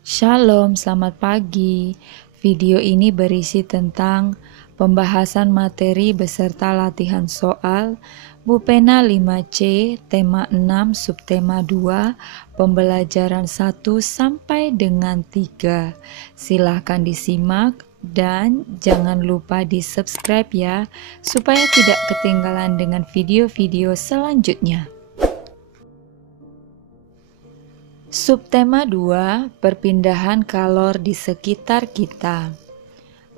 Shalom, selamat pagi. Video ini berisi tentang pembahasan materi beserta latihan soal Bupena 5C, tema 6, subtema 2, pembelajaran 1 sampai dengan 3. Silahkan disimak dan jangan lupa di subscribe ya, supaya tidak ketinggalan dengan video-video selanjutnya. Subtema 2, perpindahan kalor di sekitar kita.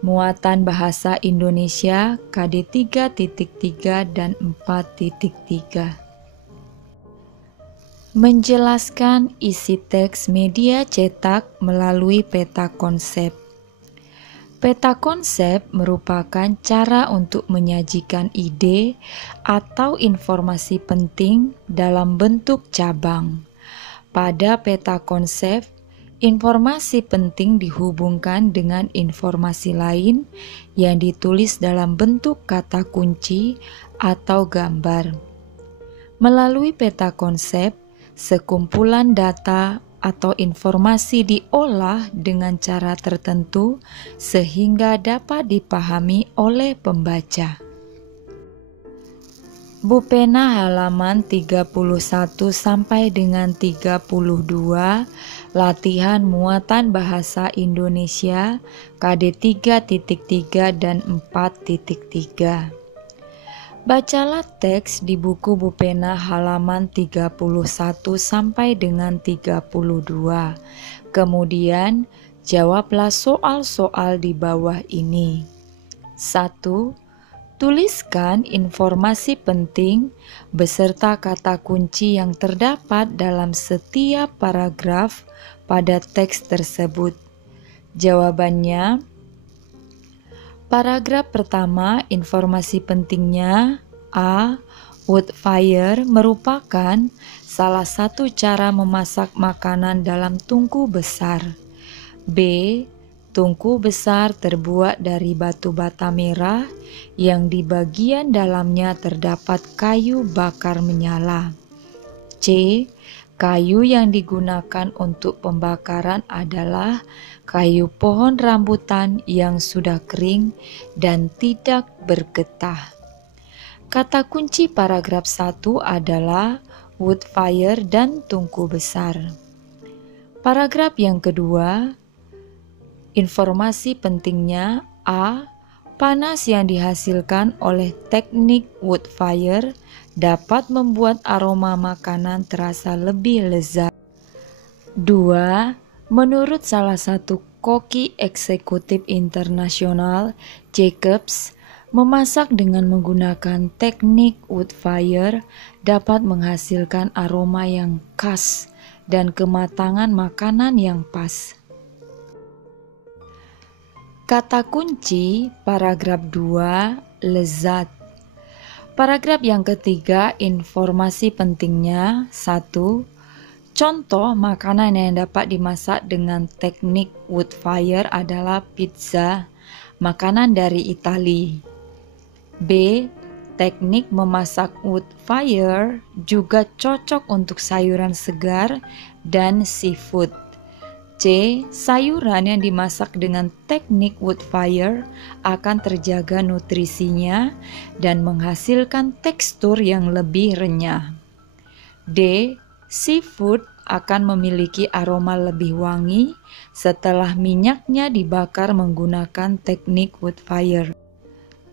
Muatan bahasa Indonesia KD 3.3 dan 4.3. Menjelaskan isi teks media cetak melalui peta konsep. Peta konsep merupakan cara untuk menyajikan ide atau informasi penting dalam bentuk cabang. Pada peta konsep, informasi penting dihubungkan dengan informasi lain yang ditulis dalam bentuk kata kunci atau gambar. Melalui peta konsep, sekumpulan data atau informasi diolah dengan cara tertentu sehingga dapat dipahami oleh pembaca. Bupena halaman 31 sampai dengan 32, latihan muatan bahasa Indonesia KD 3.3 dan 4.3. Bacalah teks di buku Bupena halaman 31 sampai dengan 32. Kemudian jawablah soal-soal di bawah ini. 1. Tuliskan informasi penting beserta kata kunci yang terdapat dalam setiap paragraf pada teks tersebut. Jawabannya, paragraf pertama, informasi pentingnya: A. Wood fire merupakan salah satu cara memasak makanan dalam tungku besar. B. Tungku besar terbuat dari batu bata merah yang di bagian dalamnya terdapat kayu bakar menyala. C. Kayu yang digunakan untuk pembakaran adalah kayu pohon rambutan yang sudah kering dan tidak bergetah. Kata kunci paragraf 1 adalah wood fire dan tungku besar. Paragraf yang kedua, informasi pentingnya: A. Panas yang dihasilkan oleh teknik wood fire dapat membuat aroma makanan terasa lebih lezat. 2. Menurut salah satu koki eksekutif internasional, Jacobs, memasak dengan menggunakan teknik wood fire dapat menghasilkan aroma yang khas dan kematangan makanan yang pas. Kata kunci paragraf 2, lezat. Paragraf yang ketiga, informasi pentingnya: 1. Contoh makanan yang dapat dimasak dengan teknik wood fire adalah pizza, makanan dari Italia. B. Teknik memasak wood fire juga cocok untuk sayuran segar dan seafood. C. Sayuran yang dimasak dengan teknik wood fire akan terjaga nutrisinya dan menghasilkan tekstur yang lebih renyah. D. Seafood akan memiliki aroma lebih wangi setelah minyaknya dibakar menggunakan teknik wood fire.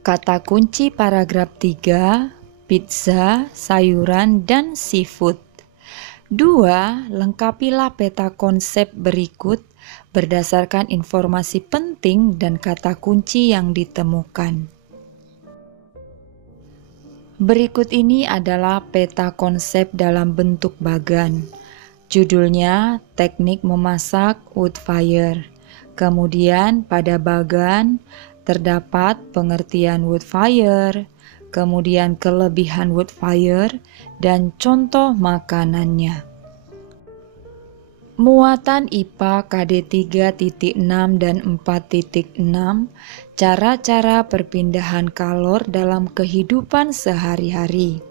Kata kunci paragraf 3, pizza, sayuran, dan seafood. 2. Lengkapilah peta konsep berikut berdasarkan informasi penting dan kata kunci yang ditemukan. Berikut ini adalah peta konsep dalam bentuk bagan. Judulnya teknik memasak wood fire. Kemudian pada bagan terdapat pengertian wood fire, kemudian kelebihan wood fire, dan contoh makanannya. Muatan IPA KD 3.6 dan 4.6, cara-cara perpindahan kalor dalam kehidupan sehari-hari.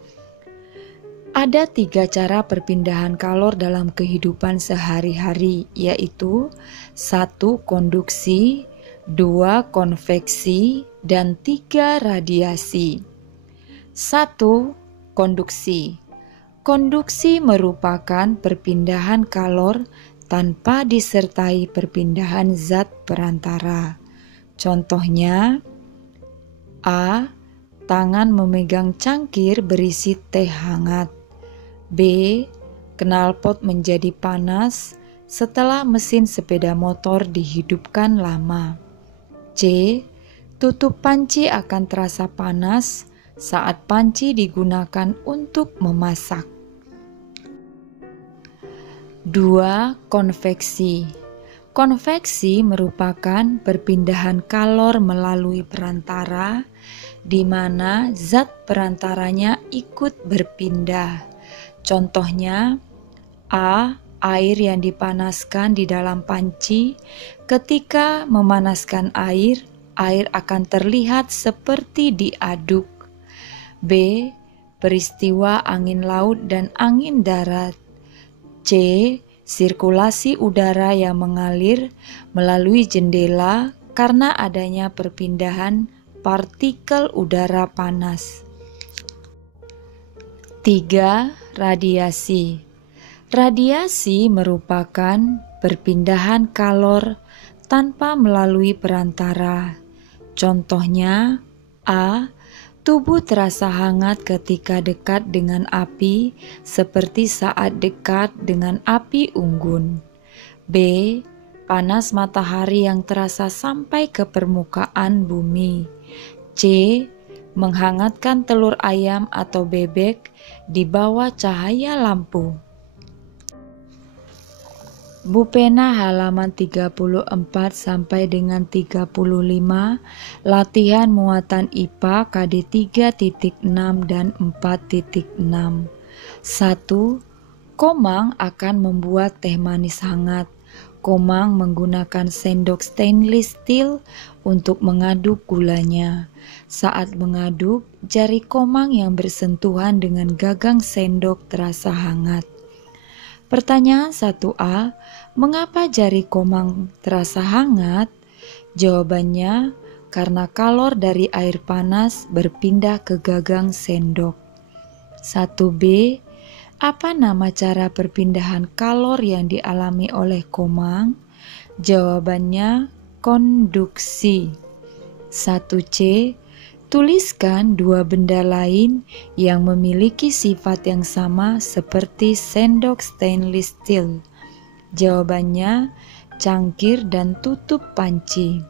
Ada 3 cara perpindahan kalor dalam kehidupan sehari-hari, yaitu 1. Konduksi, 2. Konveksi, dan 3. Radiasi. 1. Konduksi. Konduksi merupakan perpindahan kalor tanpa disertai perpindahan zat perantara. Contohnya, A. Tangan memegang cangkir berisi teh hangat. B. Knalpot menjadi panas setelah mesin sepeda motor dihidupkan lama. C. Tutup panci akan terasa panas saat panci digunakan untuk memasak. 2. Konveksi. Konveksi merupakan perpindahan kalor melalui perantara di mana zat perantaranya ikut berpindah. Contohnya, A. Air yang dipanaskan di dalam panci. Ketika memanaskan air, air akan terlihat seperti diaduk. B. Peristiwa angin laut dan angin darat. C. Sirkulasi udara yang mengalir melalui jendela karena adanya perpindahan partikel udara panas. 3. Radiasi. Radiasi merupakan perpindahan kalor tanpa melalui perantara. Contohnya, A. Tubuh terasa hangat ketika dekat dengan api, seperti saat dekat dengan api unggun. B. Panas matahari yang terasa sampai ke permukaan bumi. C. Menghangatkan telur ayam atau bebek di bawah cahaya lampu. Bupena halaman 34 sampai dengan 35, latihan muatan IPA KD 3.6 dan 4.6. 1. Komang akan membuat teh manis hangat. Komang menggunakan sendok stainless steel untuk mengaduk gulanya. Saat mengaduk, jari Komang yang bersentuhan dengan gagang sendok terasa hangat. Pertanyaan 1A, mengapa jari Komang terasa hangat? Jawabannya, karena kalor dari air panas berpindah ke gagang sendok. 1B, apa nama cara perpindahan kalor yang dialami oleh Komang? Jawabannya, konduksi. 1C, tuliskan 2 benda lain yang memiliki sifat yang sama seperti sendok stainless steel. Jawabannya, cangkir dan tutup panci.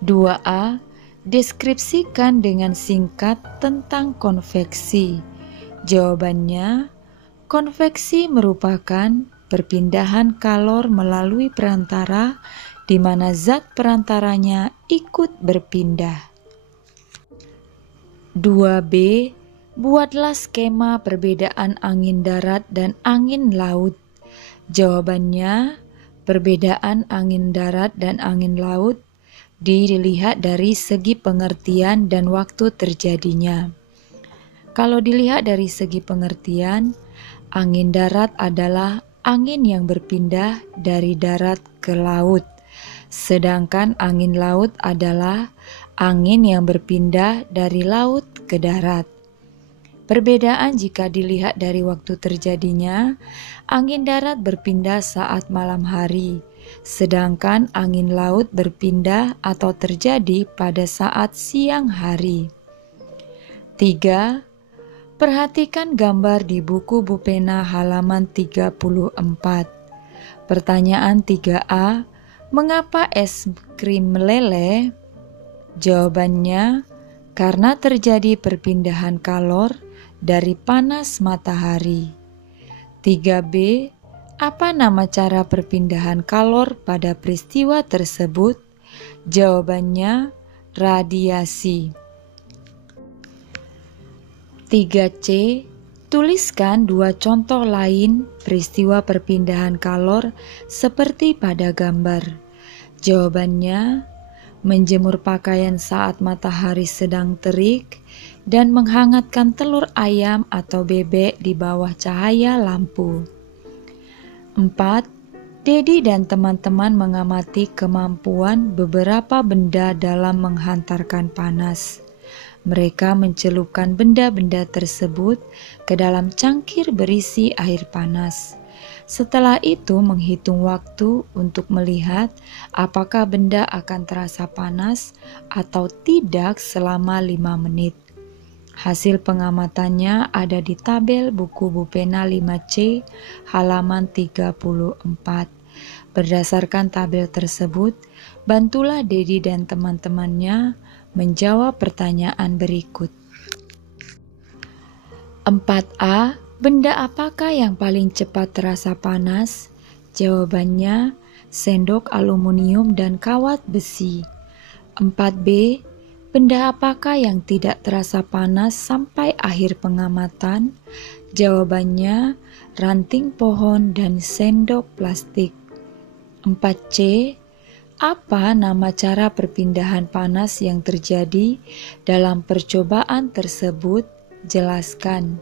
2A, deskripsikan dengan singkat tentang konveksi. Jawabannya, konveksi merupakan perpindahan kalor melalui perantara di mana zat perantaranya ikut berpindah. 2B, buatlah skema perbedaan angin darat dan angin laut. Jawabannya, perbedaan angin darat dan angin laut dilihat dari segi pengertian dan waktu terjadinya. Kalau dilihat dari segi pengertian, angin darat adalah angin yang berpindah dari darat ke laut, sedangkan angin laut adalah angin yang berpindah dari laut ke darat. Perbedaan jika dilihat dari waktu terjadinya, angin darat berpindah saat malam hari, sedangkan angin laut berpindah atau terjadi pada saat siang hari. 3. Perhatikan gambar di buku Bupena halaman 34. Pertanyaan 3A, mengapa es krim meleleh? Jawabannya, karena terjadi perpindahan kalor dari panas matahari. 3B, apa nama cara perpindahan kalor pada peristiwa tersebut? Jawabannya, radiasi. 3C, tuliskan 2 contoh lain peristiwa perpindahan kalor seperti pada gambar. Jawabannya, menjemur pakaian saat matahari sedang terik, dan menghangatkan telur ayam atau bebek di bawah cahaya lampu. 4. Dedi dan teman-teman mengamati kemampuan beberapa benda dalam menghantarkan panas. Mereka mencelupkan benda-benda tersebut ke dalam cangkir berisi air panas. Setelah itu menghitung waktu untuk melihat apakah benda akan terasa panas atau tidak selama 5 menit. Hasil pengamatannya ada di tabel buku Bupena 5C halaman 34. Berdasarkan tabel tersebut, bantulah Dedi dan teman-temannya menjawab pertanyaan berikut. 4A. Benda apakah yang paling cepat terasa panas? Jawabannya, sendok aluminium dan kawat besi. 4B. Benda apakah yang tidak terasa panas sampai akhir pengamatan? Jawabannya, ranting pohon dan sendok plastik. 4C. Apa nama cara perpindahan panas yang terjadi dalam percobaan tersebut? Jelaskan.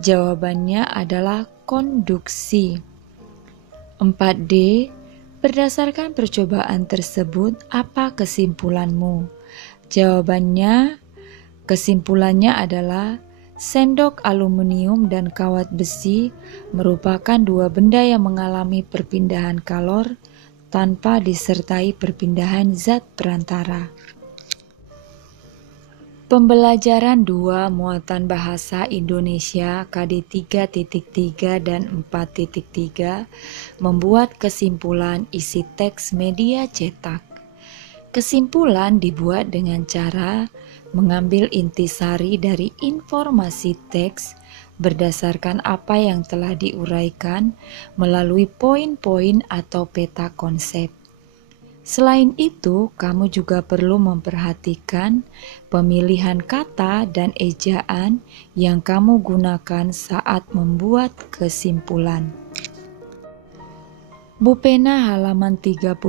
Jawabannya adalah konduksi. 4D. Berdasarkan percobaan tersebut, apa kesimpulanmu? Kesimpulannya adalah sendok aluminium dan kawat besi merupakan dua benda yang mengalami perpindahan kalor tanpa disertai perpindahan zat perantara. Pembelajaran 2 Muatan Bahasa Indonesia KD 3.3 dan 4.3 membuat kesimpulan isi teks media cetak. Kesimpulan dibuat dengan cara mengambil intisari dari informasi teks berdasarkan apa yang telah diuraikan melalui poin-poin atau peta konsep. Selain itu, kamu juga perlu memperhatikan pemilihan kata dan ejaan yang kamu gunakan saat membuat kesimpulan. Bupena halaman 35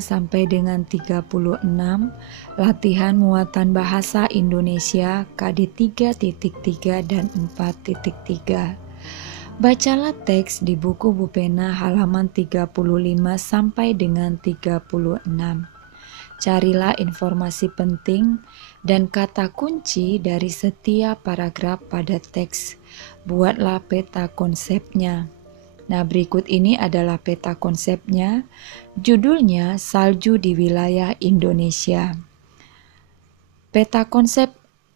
sampai dengan 36, latihan muatan bahasa Indonesia KD 3.3 dan 4.3. Bacalah teks di buku Bupena halaman 35 sampai dengan 36. Carilah informasi penting dan kata kunci dari setiap paragraf pada teks. Buatlah peta konsepnya. Nah, berikut ini adalah peta konsepnya. Judulnya Salju di Wilayah Indonesia. Peta konsep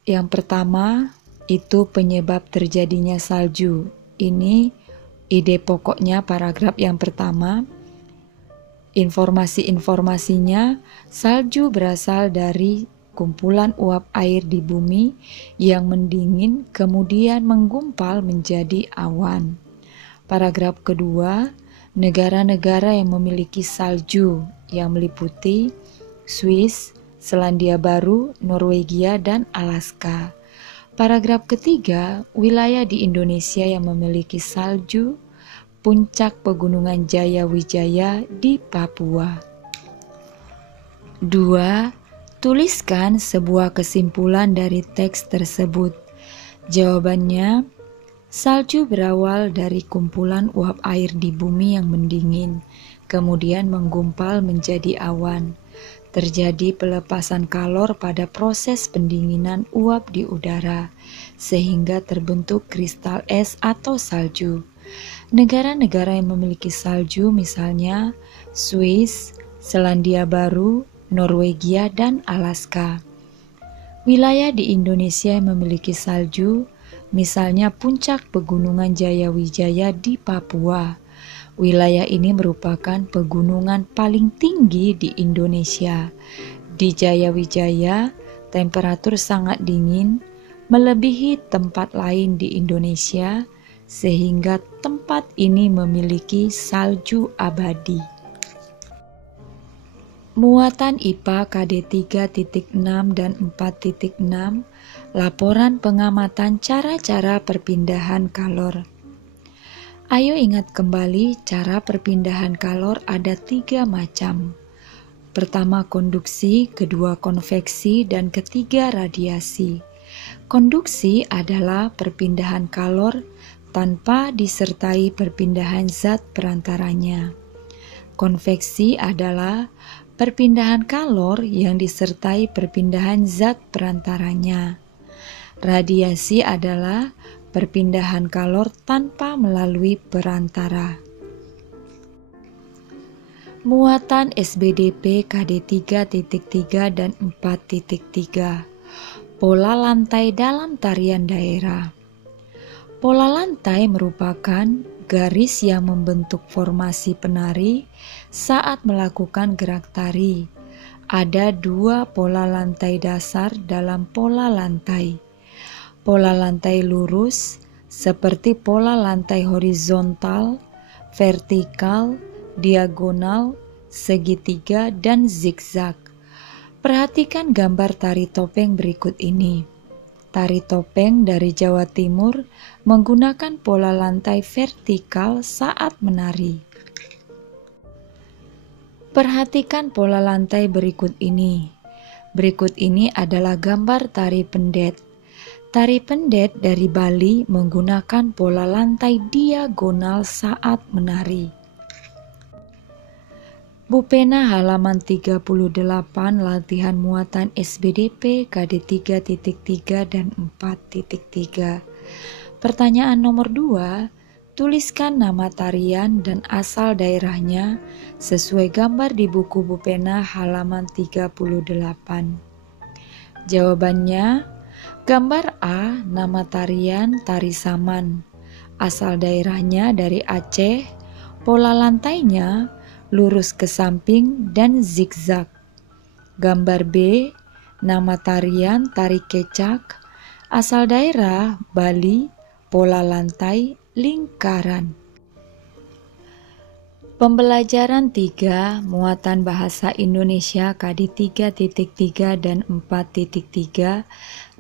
yang pertama itu penyebab terjadinya salju. Ini ide pokoknya paragraf yang pertama. Informasi-informasinya, salju berasal dari kumpulan uap air di bumi yang mendingin kemudian menggumpal menjadi awan. Paragraf kedua, negara-negara yang memiliki salju yang meliputi Swiss, Selandia Baru, Norwegia, dan Alaska. Paragraf ketiga, wilayah di Indonesia yang memiliki salju, puncak pegunungan Jaya Wijaya di Papua. 2. Tuliskan sebuah kesimpulan dari teks tersebut. Jawabannya, salju berawal dari kumpulan uap air di bumi yang mendingin, kemudian menggumpal menjadi awan. Terjadi pelepasan kalor pada proses pendinginan uap di udara, sehingga terbentuk kristal es atau salju. Negara-negara yang memiliki salju misalnya Swiss, Selandia Baru, Norwegia, dan Alaska. Wilayah di Indonesia yang memiliki salju misalnya puncak pegunungan Jaya Wijaya di Papua. Wilayah ini merupakan pegunungan paling tinggi di Indonesia. Di Jaya Wijaya, temperatur sangat dingin, melebihi tempat lain di Indonesia, sehingga tempat ini memiliki salju abadi. Muatan IPA KD 3.6 dan 4.6, laporan pengamatan cara-cara perpindahan kalor. Ayo ingat kembali cara perpindahan kalor ada 3 macam. Pertama konduksi, kedua konveksi, dan ketiga radiasi. Konduksi adalah perpindahan kalor tanpa disertai perpindahan zat perantaranya. Konveksi adalah perpindahan kalor yang disertai perpindahan zat perantaranya. Radiasi adalah perpindahan kalor tanpa melalui perantara. Muatan SBDP KD 3.3 dan 4.3. Pola lantai dalam tarian daerah. Pola lantai merupakan garis yang membentuk formasi penari saat melakukan gerak tari. Ada dua pola lantai dasar dalam pola lantai. Pola lantai lurus seperti pola lantai horizontal, vertikal, diagonal, segitiga, dan zigzag. Perhatikan gambar tari topeng berikut ini. Tari topeng dari Jawa Timur menggunakan pola lantai vertikal saat menari. Perhatikan pola lantai berikut ini. Berikut ini adalah gambar tari pendet. Tari pendet dari Bali menggunakan pola lantai diagonal saat menari. Bupena halaman 38 latihan muatan SBDP KD 3.3 dan 4.3. Pertanyaan nomor 2, tuliskan nama tarian dan asal daerahnya sesuai gambar di buku Bupena halaman 38. Jawabannya, gambar A, nama tarian Tari Saman, asal daerahnya dari Aceh, pola lantainya lurus ke samping dan zigzag. Gambar B, nama tarian Tari Kecak, asal daerah Bali, pola lantai lingkaran. Pembelajaran 3, muatan bahasa Indonesia KD 3.3 dan 4.3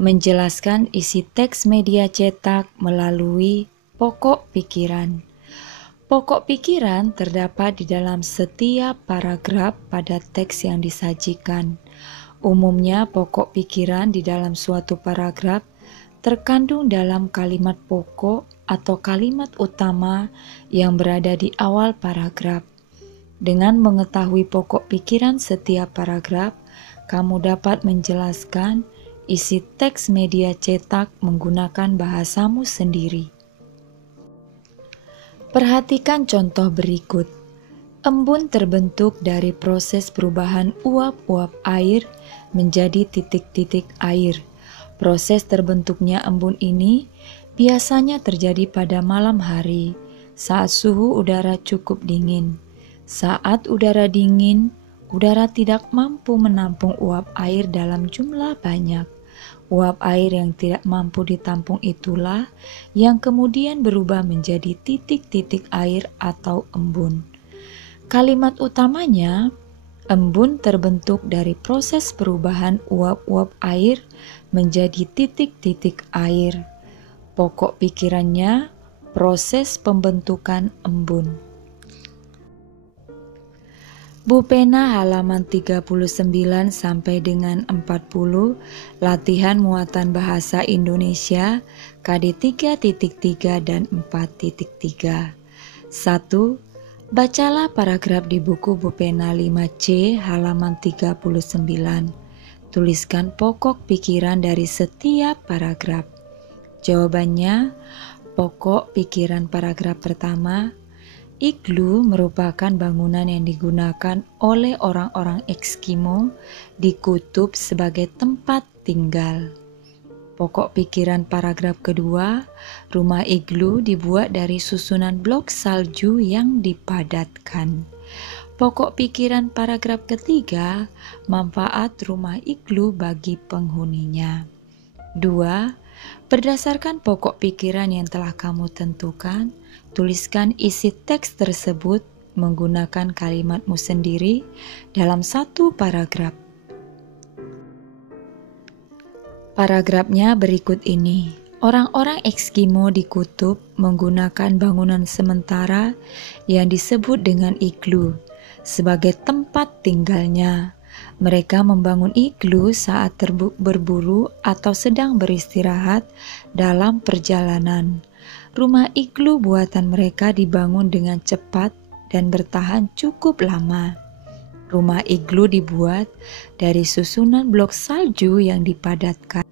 menjelaskan isi teks media cetak melalui pokok pikiran. Pokok pikiran terdapat di dalam setiap paragraf pada teks yang disajikan. Umumnya pokok pikiran di dalam suatu paragraf terkandung dalam kalimat pokok atau kalimat utama yang berada di awal paragraf. Dengan mengetahui pokok pikiran setiap paragraf, kamu dapat menjelaskan isi teks media cetak menggunakan bahasamu sendiri. Perhatikan contoh berikut. Embun terbentuk dari proses perubahan uap-uap air menjadi titik-titik air. Proses terbentuknya embun ini biasanya terjadi pada malam hari saat suhu udara cukup dingin. Saat udara dingin, udara tidak mampu menampung uap air dalam jumlah banyak. Uap air yang tidak mampu ditampung itulah yang kemudian berubah menjadi titik-titik air atau embun. Kalimat utamanya, embun terbentuk dari proses perubahan uap-uap air menjadi titik-titik air. Pokok pikirannya, proses pembentukan embun. Bupena halaman 39 sampai dengan 40, latihan muatan bahasa Indonesia KD 3.3 dan 4.3. 1. Bacalah paragraf di buku Bupena 5C halaman 39. Tuliskan pokok pikiran dari setiap paragraf. Jawabannya, pokok pikiran paragraf pertama, iglu merupakan bangunan yang digunakan oleh orang-orang Eskimo di kutub sebagai tempat tinggal. Pokok pikiran paragraf kedua, rumah iglu dibuat dari susunan blok salju yang dipadatkan. Pokok pikiran paragraf ketiga, manfaat rumah iglu bagi penghuninya. 2. Berdasarkan pokok pikiran yang telah kamu tentukan, tuliskan isi teks tersebut menggunakan kalimatmu sendiri dalam satu paragraf. Paragrafnya berikut ini. Orang-orang Eskimo di kutub menggunakan bangunan sementara yang disebut dengan iglu sebagai tempat tinggalnya. Mereka membangun iglu saat berburu atau sedang beristirahat dalam perjalanan. Rumah iglu buatan mereka dibangun dengan cepat dan bertahan cukup lama. Rumah iglu dibuat dari susunan blok salju yang dipadatkan.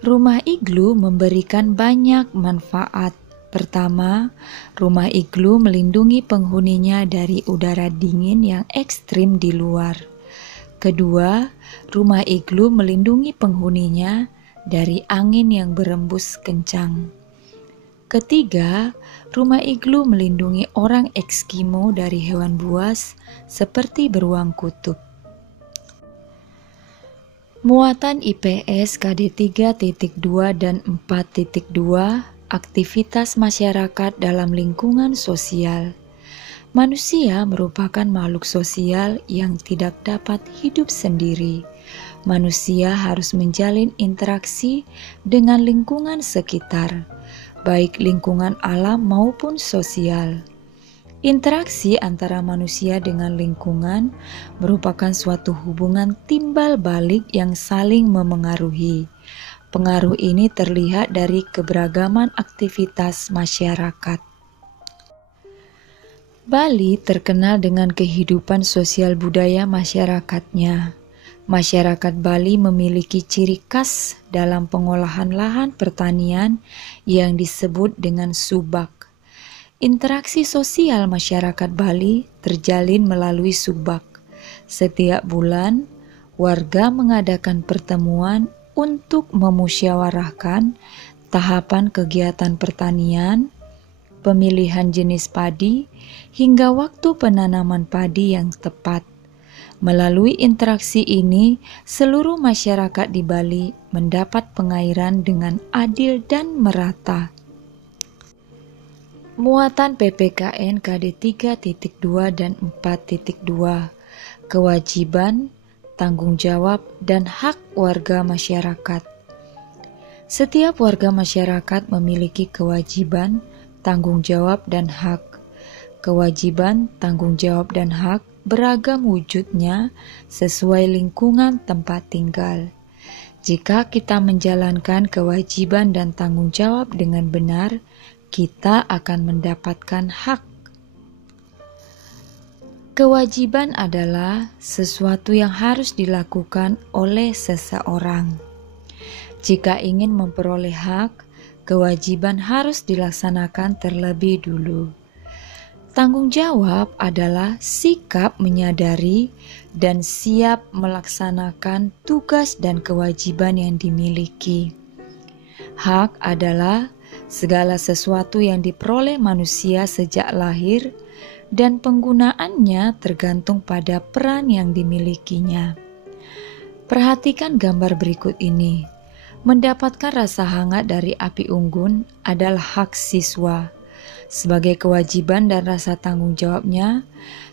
Rumah iglu memberikan banyak manfaat. Pertama, rumah iglu melindungi penghuninya dari udara dingin yang ekstrim di luar. Kedua, rumah iglu melindungi penghuninya dari angin yang berembus kencang. Ketiga, rumah iglu melindungi orang Eskimo dari hewan buas seperti beruang kutub. Muatan IPS KD 3.2 dan 4.2 Aktivitas masyarakat dalam lingkungan sosial. Manusia merupakan makhluk sosial yang tidak dapat hidup sendiri. Manusia harus menjalin interaksi dengan lingkungan sekitar, baik lingkungan alam maupun sosial. Interaksi antara manusia dengan lingkungan merupakan suatu hubungan timbal balik yang saling memengaruhi. Pengaruh ini terlihat dari keberagaman aktivitas masyarakat. Bali terkenal dengan kehidupan sosial budaya masyarakatnya. Masyarakat Bali memiliki ciri khas dalam pengolahan lahan pertanian yang disebut dengan subak. Interaksi sosial masyarakat Bali terjalin melalui subak. Setiap bulan, warga mengadakan pertemuan untuk memusyawarahkan tahapan kegiatan pertanian, pemilihan jenis padi, hingga waktu penanaman padi yang tepat. Melalui interaksi ini, seluruh masyarakat di Bali mendapat pengairan dengan adil dan merata. Muatan PPKN KD 3.2 dan 4.2 Kewajiban, tanggung jawab, dan hak warga masyarakat. Setiap warga masyarakat memiliki kewajiban, tanggung jawab, dan hak. Kewajiban, tanggung jawab, dan hak beragam wujudnya sesuai lingkungan tempat tinggal. Jika kita menjalankan kewajiban dan tanggung jawab dengan benar, kita akan mendapatkan hak. Kewajiban adalah sesuatu yang harus dilakukan oleh seseorang. Jika ingin memperoleh hak, kewajiban harus dilaksanakan terlebih dulu. Tanggung jawab adalah sikap menyadari dan siap melaksanakan tugas dan kewajiban yang dimiliki. Hak adalah segala sesuatu yang diperoleh manusia sejak lahir dan penggunaannya tergantung pada peran yang dimilikinya. Perhatikan gambar berikut ini. Mendapatkan rasa hangat dari api unggun adalah hak siswa. Sebagai kewajiban dan rasa tanggung jawabnya,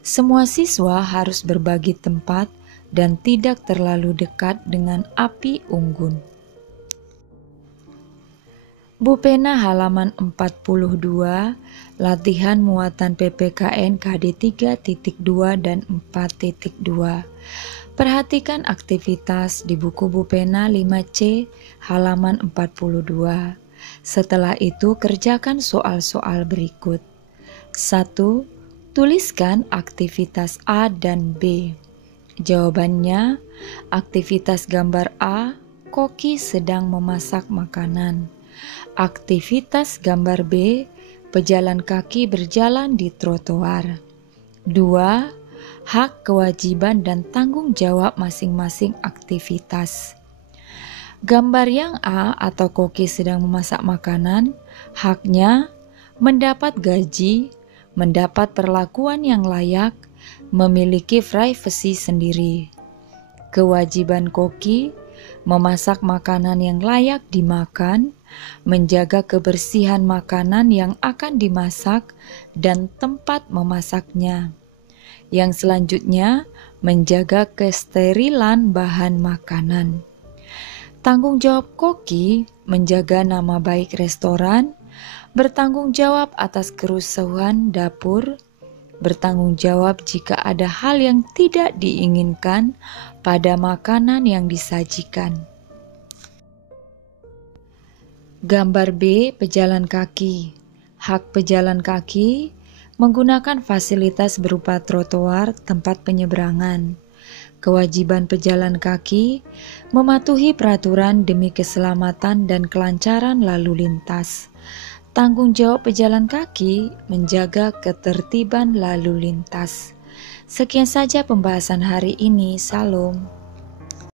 semua siswa harus berbagi tempat dan tidak terlalu dekat dengan api unggun. Bu Pena halaman 42, latihan muatan PPKN KD 3.2 dan 4.2. Perhatikan aktivitas di buku Bu Pena 5C halaman 42. Setelah itu kerjakan soal-soal berikut. 1. Tuliskan aktivitas A dan B. Jawabannya, aktivitas gambar A, Koki sedang memasak makanan. Aktivitas gambar B, pejalan kaki berjalan di trotoar. 2. Hak, kewajiban, dan tanggung jawab masing-masing aktivitas. Gambar yang A atau Koki sedang memasak makanan, haknya mendapat gaji, mendapat perlakuan yang layak, memiliki privasi sendiri. Kewajiban Koki, memasak makanan yang layak dimakan, menjaga kebersihan makanan yang akan dimasak dan tempat memasaknya. Yang selanjutnya, menjaga kesterilan bahan makanan. Tanggung jawab Koki, menjaga nama baik restoran, bertanggung jawab atas kerusuhan dapur, bertanggung jawab jika ada hal yang tidak diinginkan pada makanan yang disajikan. Gambar B. Pejalan kaki. Hak pejalan kaki menggunakan fasilitas berupa trotoar, tempat penyeberangan. Kewajiban pejalan kaki mematuhi peraturan demi keselamatan dan kelancaran lalu lintas. Tanggung jawab pejalan kaki menjaga ketertiban lalu lintas. Sekian saja pembahasan hari ini. Salam.